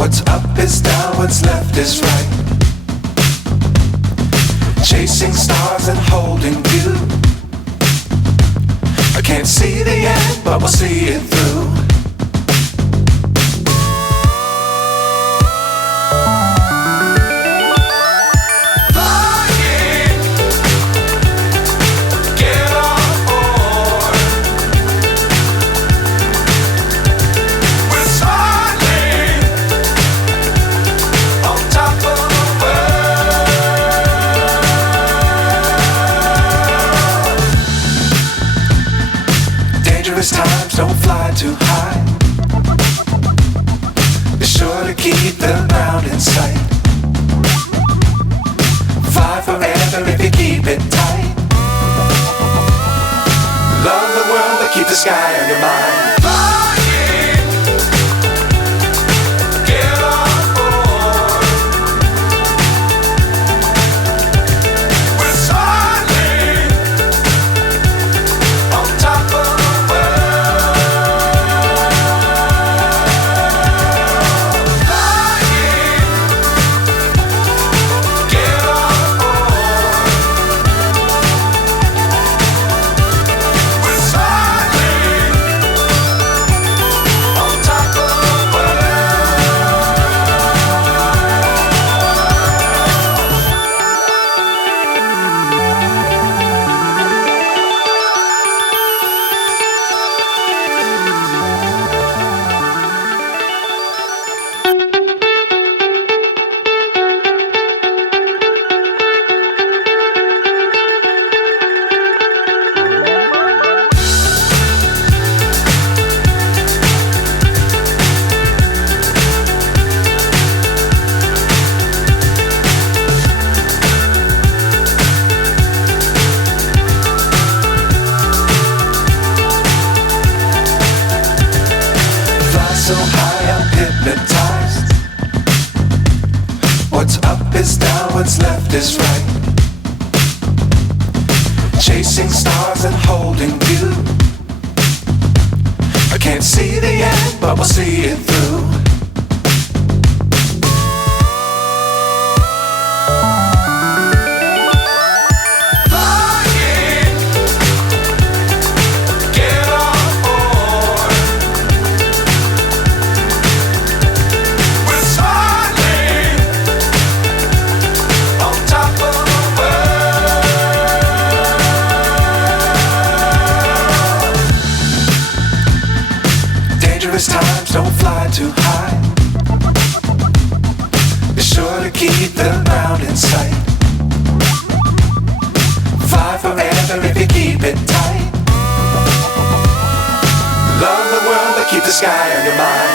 What's up is down, what's left is right. Chasing stars and holding you. I can't see the end, but we'll see it through. Times don't fly too high. Be sure to keep the ground in sight. Fly forever if you keep it tight. Love the world but keep the sky on your mind. So high I'm hypnotized. What's up is down, what's left is right. Chasing stars and holding you. I can't see the end, but we'll see it through. Times don't fly too high. Be sure to keep the ground in sight. Fly forever if you keep it tight. Love the world but keep the sky on your mind.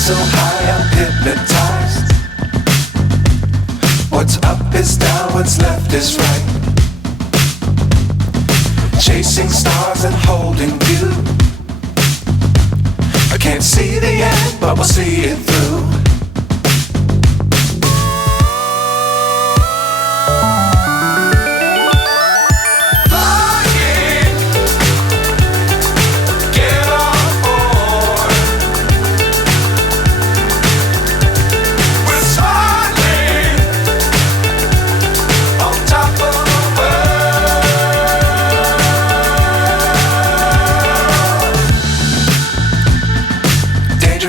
So high I'm hypnotized. What's up is down, what's left is right. Chasing stars and holding you. I can't see the end, but we'll see it through.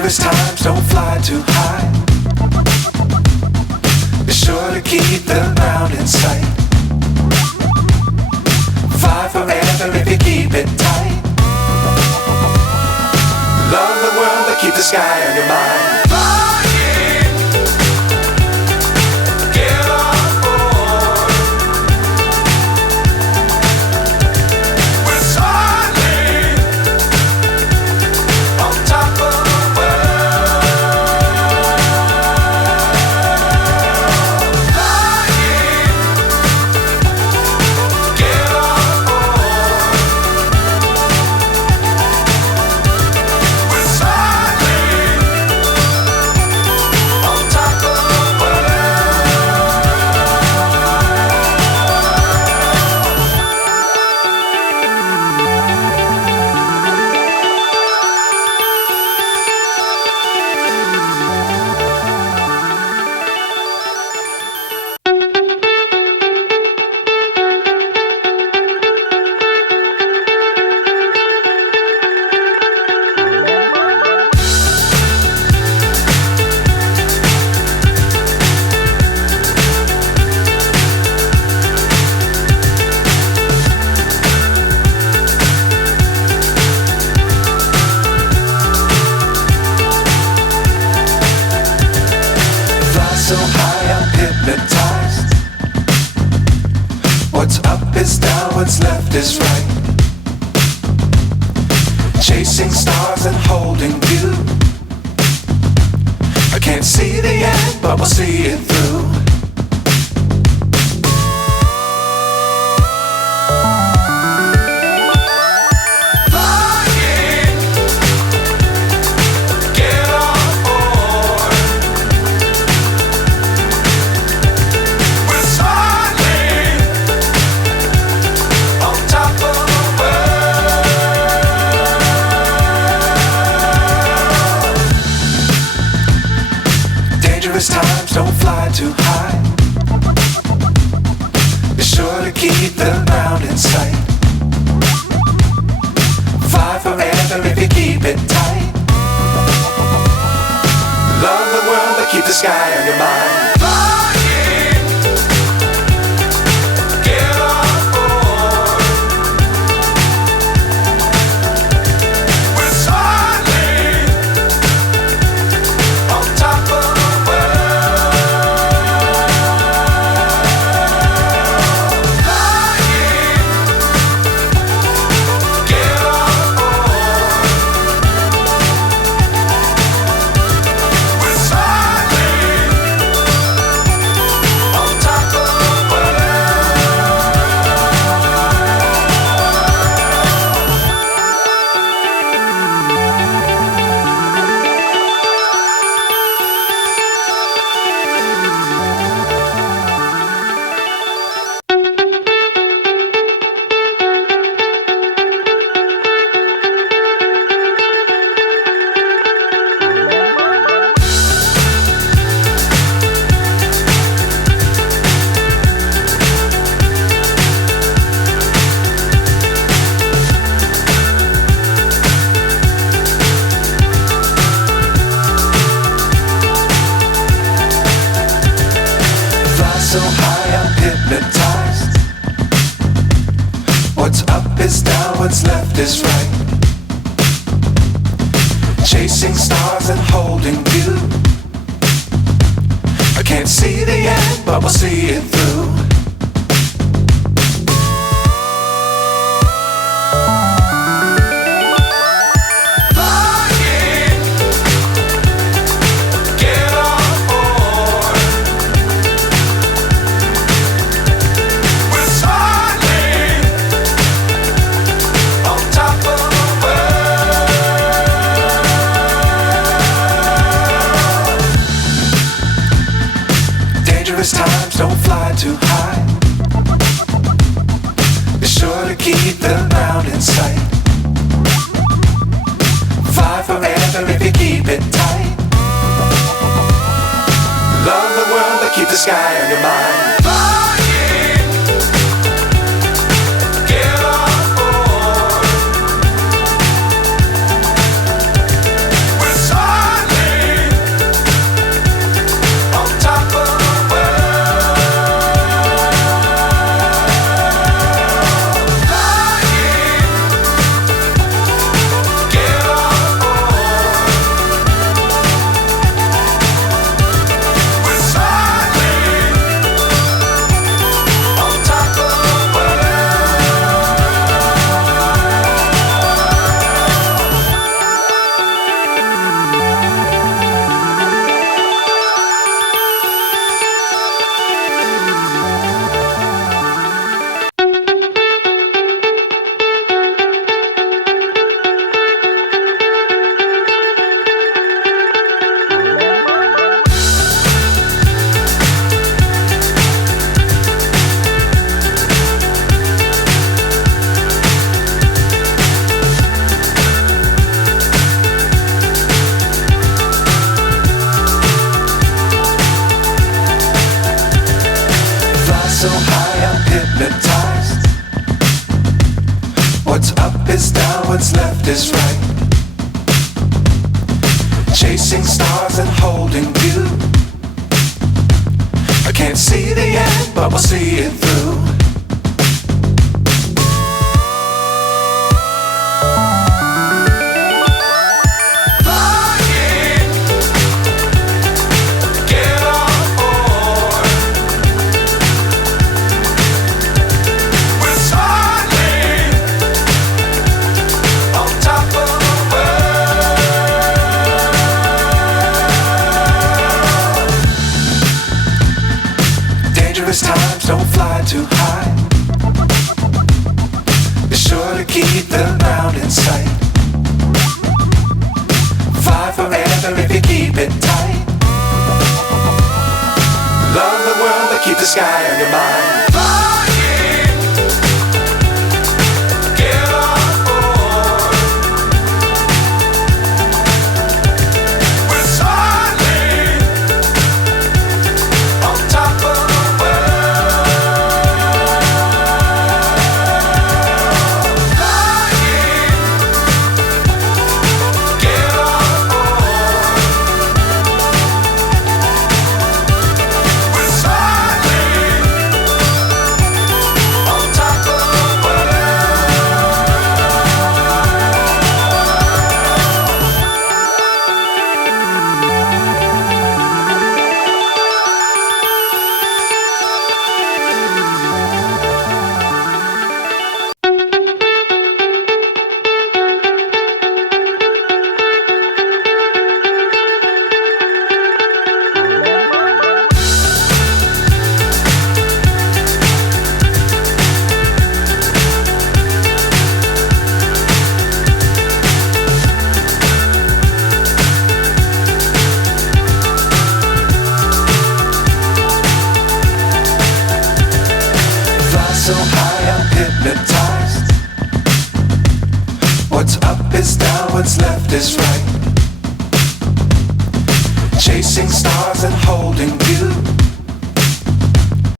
Dangerous times, don't fly too high. Be sure to keep the ground in sight. Fly forever if you keep it tight. Love the world, but keep the sky on your mind. So high, I'm hypnotized. What's up is down, what's left is right. Chasing stars and holding you. I can't see the end, but we'll see it through. Dangerous times, don't fly too high. Be sure to keep the ground in sight. Fly forever if you keep it tight. Love the world, but keep the sky on your mind. So high, I'm hypnotized. What's up is down, what's left is right. Chasing stars and holding you. I can't see the end, but we'll see it through. Dangerous times, don't fly too high. Be sure to keep the ground in sight. Fly forever if you keep it tight. Love the world, but keep the sky on your mind. We're hypnotized. What's up is down, what's left is right. Chasing stars and holding you. I can't see the end, but we'll see it through. Times don't fly too high. Be sure to keep the ground in sight. Fly forever if you keep it tight. Love the world but keep the sky on your mind. So high I'm hypnotized. What's up is down, what's left is right. Chasing stars and holding you.